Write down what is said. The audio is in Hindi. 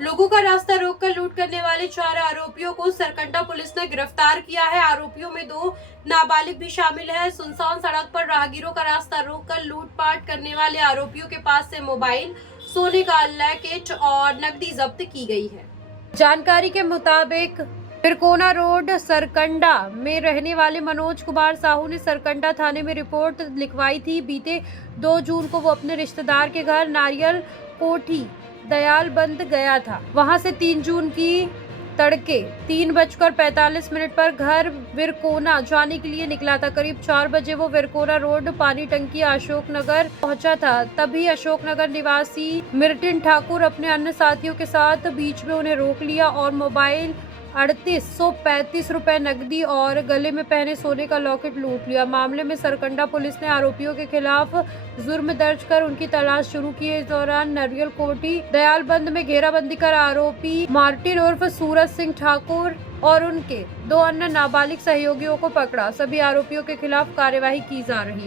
लोगों का रास्ता रोककर लूट करने वाले 4 आरोपियों को सरकंडा पुलिस ने गिरफ्तार किया है। आरोपियों में 2 नाबालिग भी शामिल है। सुनसान सड़क पर राहगीरों का रास्ता रोककर लूटपाट करने वाले आरोपियों के पास से मोबाइल, सोने का लॉकेट और नकदी जब्त की गई है। जानकारी के मुताबिक तिरकोना रोड सरकंडा में रहने वाले मनोज कुमार साहू ने सरकंडा थाने में रिपोर्ट लिखवाई थी। बीते 2 जून को वो अपने रिश्तेदार के घर नारियल कोठी दयालबंद गया था। वहां से 3 जून की तड़के 3:45 पर घर विरकोना जाने के लिए निकला था। करीब 4 बजे वो विरकोना रोड पानी टंकी अशोकनगर पहुंचा था। तभी अशोकनगर निवासी मिर्टिन ठाकुर अपने अन्य साथियों के साथ बीच में उन्हें रोक लिया और मोबाइल, 3835 रुपए नकदी और गले में पहने सोने का लॉकेट लूट लिया। मामले में सरकंडा पुलिस ने आरोपियों के खिलाफ जुर्म दर्ज कर उनकी तलाश शुरू की। इस दौरान नारियल कोठी दयालबंद में घेराबंदी कर आरोपी मार्टिन उर्फ सूरज सिंह ठाकुर और उनके 2 अन्य नाबालिग सहयोगियों को पकड़ा। सभी आरोपियों के खिलाफ कार्यवाही की जा रही है।